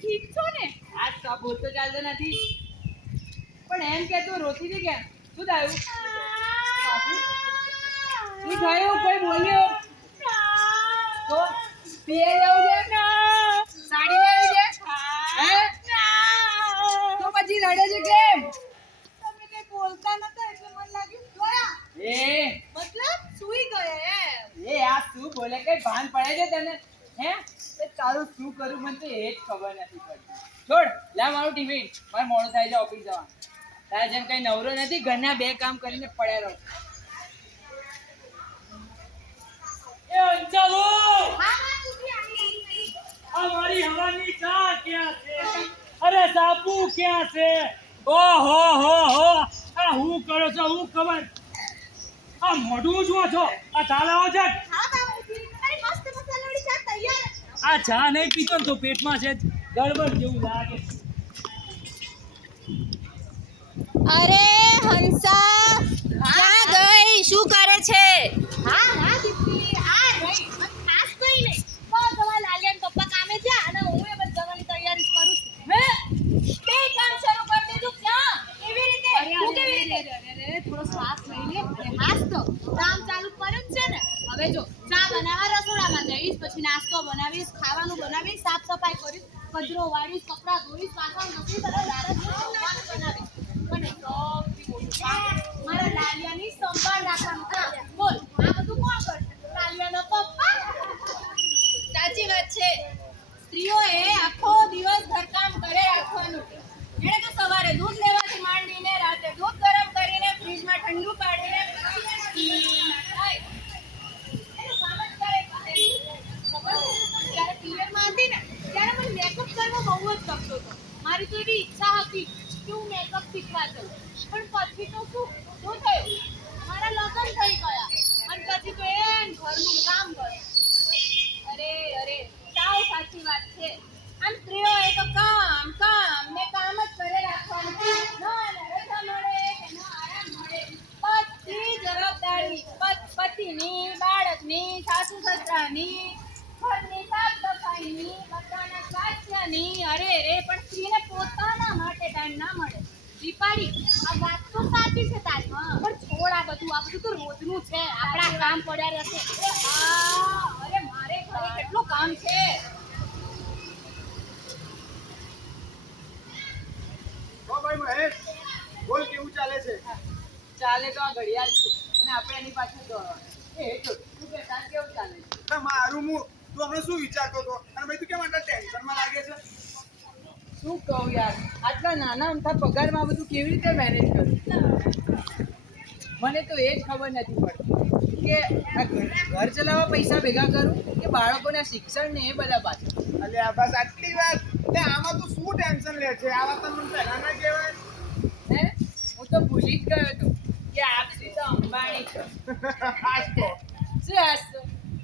ઠીક છો ને? આજ તો બોલતો ચાલતો નથી પણ એમ કે તું રોતી હતી કેમ? શું થયું? શું થયું? કોઈ બોલ્યો તો પીએ જવું છે? સાડી લેવી છે? હે? તો પછી રડે છે કેમ? તમે કઈ બોલતા નતા એટલે મને લાગ્યું ગયા. એ મતલબ સૂઈ ગયા એમ? એ આ શું બોલે? કઈ ભાન પડે છે તને? હે? એ તારું શું કરું મને તો એ જ ખબર નથી પડતી. છોડ, લા મારું ટિફિન. મારે મોડું થાય છે ઓફિસ જવાનું. તારે જેમ કઈ નવરો નથી, ઘરના બે કામ કરીને પડ્યા રહો. એ અંચાલો હા ઊભી આવી. हमारी हवानी चा क्या છે? અરે સાપુ ક્યાં છે? ઓહો હો હો આ હું કરો છો? હું ખબર આ મોઢું જો છો આ ચાલાવો છે. હા બાબુજી, તમારી મસ્ત મસાલાવાળી ચા તૈયાર. આ ચા નહીં પીતો ને તો પેટમાં છે ગડબડ જેવું લાગે. અરે હંસા ક્યાં ગઈ? શું કરે છે? હા દીદી, આ રહી. અને ખાસ કઈ નહીં. બસ હવે લાલિયાન પપ્પા કામે ગયા અને હું એ બસ જવાની તૈયારી જ કરું છું. હે તે કામ શરૂ કરી દીધું? ક્યાં? કેવી રીતે? હું કેવી રીતે? અરે થોડો શ્વાસ લઈ લે. અરે હાસ તો કામ ચાલુ કર્યું જ છે ને. હવે જો ચા બનાવવા રસોડામાં જઈશ, પછી નાસ્તો બનાવીશ, ખાવાનું બનાવીશ, સાફ સફાઈ કરીશ, કચરો વાળીશ, કપડાં ધોઈશ, વાસણ ઘસીશ અને દારા જમવાનું બનાવીશ. અને સૌથી મોટું કામ મારા લાલિયાની સંભાળ રાખવાનું છે. બોલ આ બધું કોણ કરશે? લાલિયાનો પપ્પા. સાચી વાત છે. સ્ત્રીઓએ આખો દિવસ ઘરકામ કરે રાખવાનું. એને તો સવારે દૂધ લેવાથી માંડીને રાતે દૂધ ગરમ કરીને ફ્રીજમાં ઠંડુ પાડીને એનું કામ જ કરે. ખબર છે? જ્યારે પિરિયડમાં હતી ને ત્યારે મને મેકઅપ કરવો બહુ જ ગમતો હતો. મારી તો એવી ઈચ્છા હતી કે હું મેકઅપ શીખવા જાઉં. પણ પછી તો શું થયું? મારા લગ્ન થઈ ગયા અને પછી તો એ ઘરનું કામ કર્યું. અરે સાવ સાચી વાત છે. આમ સ્ત્રીઓએ તો કામ ને કામ જ કરે રાખવાનું. ન એને રજા મળે કે ન આરામ મળે. બધી જવાબદારી પતિની, બાળકની, સાસુ સસરાની, ઘરની સાફ સફાઈની, બધાના સ્વાસ્થ્યની. અરે પણ સ્ત્રીને પોતાના માટે ટાઈમ ના મળે. દીપાલી, આ વાત તો સાચી છે તારી. પણ છોડ આ બધું તો રોજનું છે. આપણા કામ પડ્યા રહેશે. અરે મારે ઘરે કેટલું કામ છે. ઓ ભાઈ મહેશ, બોલ કેવું ચાલે છે? ચાલે તો આ ઘડિયાળ છે અને આપણે એની પાછળ દોડવાનું. એ હેઠો તું કે તાર કેવું ચાલે છે? ના મારું તું હમણાં શું વિચારતો હતો અને ભાઈ તું કેમ આટલા ટેન્શનમાં લાગે છે? શું કહું યાર, આટલા નાના અમથા પગારમાં આ બધું કેવી રીતે મેનેજ કરું? મને તો એ જ ખબર નથી પડતી કે આ ઘર ચલાવવા પૈસા ભેગા કરું કે બાળકોના શિક્ષણ ને એ બધા પાછળ. અલ્યા બસ આટલી વાત. તે આમાં તું શું ટેન્શન લે છે? આ વાત તમને પહેલા ના કહેવાય. હે, હું તો ભૂલી જ ગયો હતો કે આપસી તો અંબાણી છો. હાસ તો. શું હાસતો?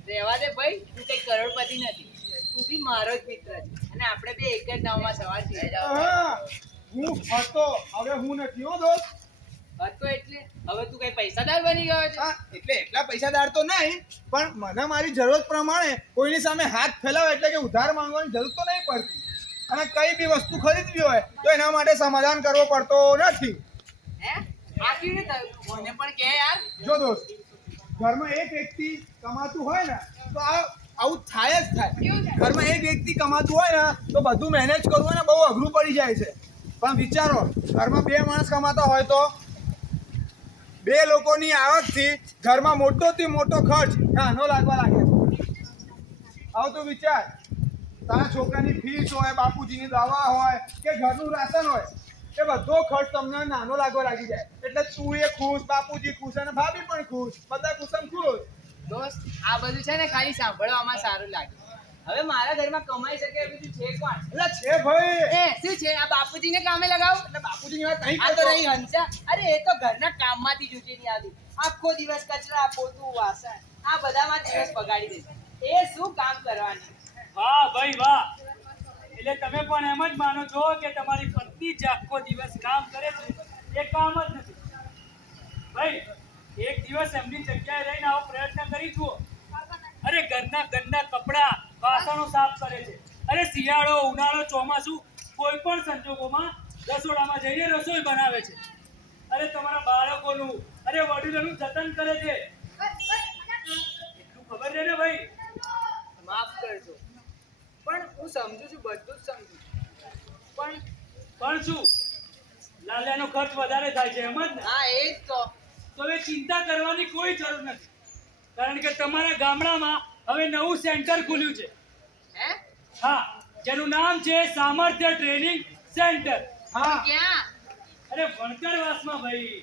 રહેવા દે ભાઈ, તું કઈ કરોડપતિ નથી. તું બી મારો જ મિત્ર છે અને આપણે બે એક જ નાવમાં સવાર થઈ જાવ. હા, હું હતો, હવે હું નથી હો દોસ્ત. હતો એટલે હવે તું કઈ પૈસાદાર બની ગયો છે? હા, એટલે એટલા પૈસાદાર તો નહીં, પણ મને મારી જરૂરત પ્રમાણે કોઈની સામે હાથ ફેલાવો એટલે કે ઉધાર માંગવાની જરૂર તો નહીં પડતી. અને કઈ બી વસ્તુ ખરીદવી હોય તો એના માટે સમાધાન કરવો પડતો નથી. હે, આ કેવી રીતે થયું? મને પણ કહે યાર. જો દોસ્ત, ઘરમાં એક વ્યક્તિ કમાતું હોય ને તો આવું થાય જ થાય. ઘરમાં એક વ્યક્તિ કમાતું હોય ને તો બધું મેનેજ કરવું ને બહુ અઘરું પડી જાય છે. પણ વિચારો, ઘરમાં બે માણસ કમાતા હોય તો બે લોકોની આવકથી ઘરમાં મોટોથી મોટો ખર્ચ નાનો લાગવા લાગે છે. આવું તો વિચાર, તારા છોકરાની ફીસ હોય, બાપુજીની દવા હોય કે ઘરનું રાશન હોય, એ બધો ખર્ચ તમને નાનો લાગવા લાગી જાય. એટલે તું એ ખુશ, બાપુજી ખુશ અને ભાભી પણ ખુશ, બધા ખુશમ ખુશ. દોસ્ત, આ બધું છે ને ખાલી સાંભળવામાં સારું લાગે. હવે મારા ઘરમાં કમાઈ શકે એ બધું છે કોણ? એટલે છે ભાઈ. એ શું છે? આ બાપુજીને કામે લગાવું? એટલે બાપુજીની વાત નહીં આ તો કરતો. રહી હંસા. અરે એ તો ઘરના કામમાંથી જુટી નહીં આવતી. આખો દિવસ કચરા, પોતું, વાસણ આ બધામાં દિવસ બગાડી દે. એ શું કામ કરવાની? વાહ ભાઈ વાહ. એટલે તમે પણ એમ જ માનો છો કે તમારી પત્ની જ આખો દિવસ કામ કરે છે એ કામ જ નથી? ભાઈ એક દિવસ એમની જગ્યાએ રહીને આવો પ્રયત્ન કરી જુઓ. અરે ઘરના ગંદા કપડા વાસણો સાફ કરે છે, અરે શિયાળો ઉનાળો ચોમાસું કોઈ પણ સંજોગોમાં રસોડામાં જઈને રસોઈ બનાવે છે. અરે તમારા બાળકોનું અરે વડીલોનું જતન કરે છે. એટલું ખબર છે ને ભાઈ? માફ કરજો, પણ હું સમજુ છું, બધું જ સમજુ છું. પણ શું લાલિયાનો ખર્ચ વધારે થાય છે એમ જ ને? હા, એ જ તો. તો હવે ચિંતા કરવાની કોઈ જરૂર નથી, કારણ કે તમારા ગામડામાં હવે નવું સેન્ટર ખુલ્યું છે. હે? હા, જેનું નામ છે સામર્થ્ય ટ્રેનિંગ સેન્ટર. હા ક્યાં? અરે વણકરવાસમાં ભાઈ.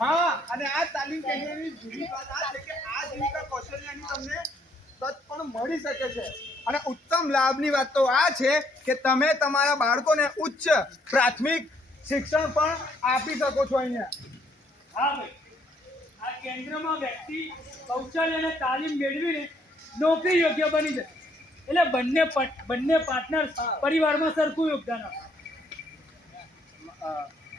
હા, અને આ તાલીમ કેન્દ્રની જુદી વાત આ છે કે આ જીવિકા કૌશલ્યની તમને તક પણ મળી શકે છે. અને ઉત્તમ લાભની વાત તો આ છે કે તમે તમારા બાળકોને ઉચ્ચ પ્રાથમિક શિક્ષણ પણ આપી શકો છો અહીંયા. હા ભાઈ, આ કેન્દ્રમાં વ્યક્તિ કૌશલ્ય અને તાલીમ મેળવીને નોકરી યોગ્ય બની જશે. એટલે બંને પાર્ટનર પરિવારમાં સરખું યોગદાન આપે.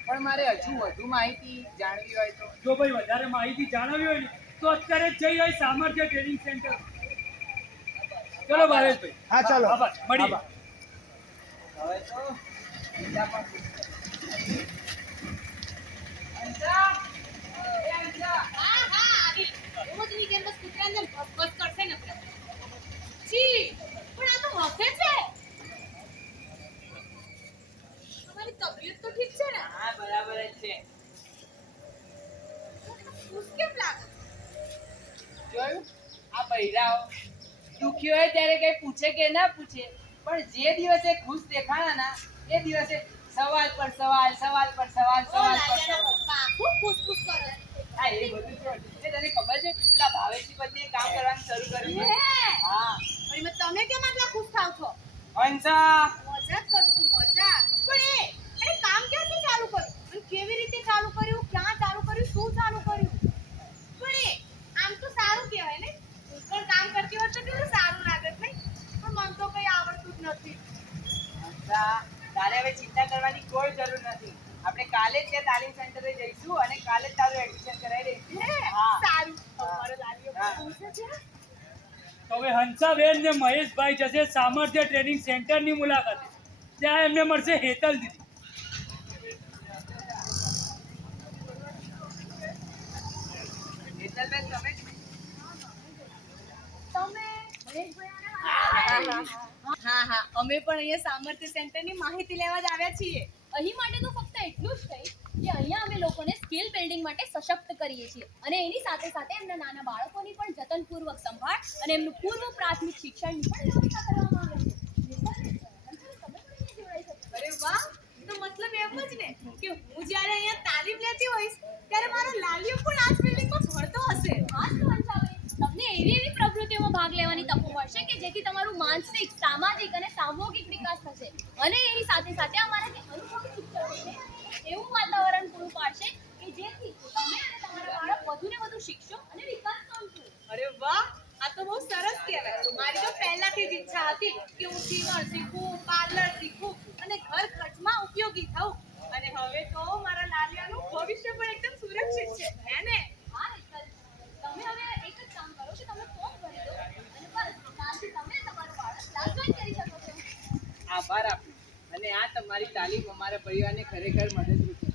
પણ મારે હજુ વધુ માહિતી જાણવી હોય તો? જો ભાઈ વધારે માહિતી જાણવી હોય ને તો અત્યારે જ જઈ હોય સામર્થ્ય ટ્રેનિંગ સેન્ટર. ચલો ભાવેશભાઈ. હા, ચાલો. આભાર, મળીએ. આભાર. હવે તો બીજા પણ અંજા! એ અંજા! હા હા આવી રોજની જેમ બસ કૂતરાની જેમ ભસભસ કરશે ને છી પણ આ તો હસે છે. તમારી તબિયત તો ઠીક છે ને? હા, બરાબર જ છે. ખુશ કેમ લાગે? જોયું? આ બૈરાઓ દુખી હોય ત્યારે કઈ પૂછે કે ના પૂછે, પણ જે દિવસે ખુશ દેખાણા ના એ દિવસે સવાલ પર સવાલ, સવાલ પર સવાલ, ઓ સવાલ પર લાલિયાના સવાલ. પપ્પા ખૂબ ખુશ કરે. હા, એ બધું છોડ. એ તને ખબર છે પેલા ભાવેશજી બંને કામ કરવાનું શરૂ કર્યું છે? હે હા. પણ એમાં તમે કેમ આટલા ખુશ થાવ છો? હંસા! મજાક કરું છું, મજાક. પણ એ કામ ક્યાંથી ચાલુ કર્યું અને કેવી રીતે ચાલુ કર્યું, ક્યાં ચાલુ કર્યું, શું ચાલુ કર્યું? પણ આમ તો સારું કહેવાય ને, હું પણ કામ કરતી હોત તો કેટલું સારું લાગત નહીં? પણ મને તો કંઈ આવડતું જ નથી. હંસા, તારે હવે ચિંતા કરવાની કોઈ જરૂર નથી. આપણે કાલે જ ત્યાં તાલીમ સેન્ટરે જઈશું અને કાલે જ તારું એડમિશન કરાવી દઈશું. હે હા. સારું તમારો લાલ્યો હા. પૂછે છે. તો હવે હંસાબેન ને મહેશભાઈ જશે સામર્થ્ય ટ્રેનિંગ સેન્ટરની મુલાકાતે. ત્યાં એમને મળશે હેતલ દીદી. હેતલબેન, તમે? હા હા અમે પણ અહીંયા સામર્થ્ય સેન્ટરની માહિતી લેવા જ આવ્યા છીએ. અહીં માટે તો ફક્ત એટલું જ કહીશ કે અહીંયા અમે લોકોને સ્કિલ બિલ્ડિંગ માટે સશક્ત કરીએ છીએ અને એની સાથે સાથે એમના નાના બાળકોની પણ જતનપૂર્વક સંભાળ અને એમનું પૂર્વ પ્રાથમિક શિક્ષણની પણ વ્યવસ્થા કરવામાં આવે છે. અરે વાહ, તો મતલબ એમ જ ને કે હું જ્યારે અહીંયા તાલીમ લેતી હોઈશ ત્યારે મારો લાલિયો પણ આ જ બિલ્ડિંગમાં ભણતો હશે. ખાસ તો હંસાભાઈ, તમને એવી પ્રવૃત્તિઓમાં ભાગ લેવાની તકો મળશે કે જેથી તમારું માનસિક, સામાજિક અને સામૂહિક વિકાસ થશે અને એની સાથે સાથે અમારા જે અનુભવી શિક્ષકો છે એવું વાતાવરણ પૂરું પાડશે કે જેથી તમે અને તમારા બાળક વધુ ને વધુ શીખશો અને વિકાસ પામશો. અરે વાહ, આ તો બહુ સરસ કહેવાય. મારી તો પહેલાથી જ ઈચ્છા હતી કે હું સીવણ શીખું, પાર્લર શીખું અને ઘર ખર્ચમાં ઉપયોગી થઉં. અને હવે તો મારા લાલિયાનું ભવિષ્ય પણ એકદમ સુરક્ષિત છે, હે ને? હા હેતલ, તમે હવે એક જ કામ કરો કે તમે ફોર્મ ભરી દો અને બસ ત્યારથી તમે તમારું બાળક ક્લાસ જોઈન કરી શકો છો. આભાર આપનો. અને આ તમારી તાલીમ અમારા પરિવારને ખરેખર મદદરૂપ થશે.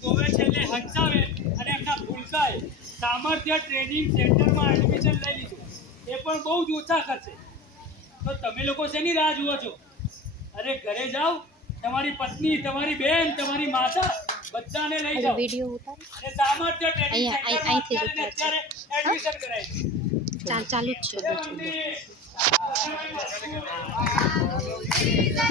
તો હવે છેલ્લે હંસાબેન અને એમના ભૂલકાએ સામર્થ્ય ટ્રેનિંગ સેન્ટરમાં એડમિશન લઈ લીધું. એ પણ બહુ જ ઓછા ખર્ચે. તો તમે લોકો શેની રાહ જુઓ છો? અરે ઘરે જાઓ, તમારી પત્ની, તમારી બહેન, તમારી માતા બધાને લઈ જાઓ અને સામર્થ્ય ટ્રેનિંગ સેન્ટરમાં અત્યારે એડમિશન કરાવી દો. ચાલુ જ છે. જય વંદે. જય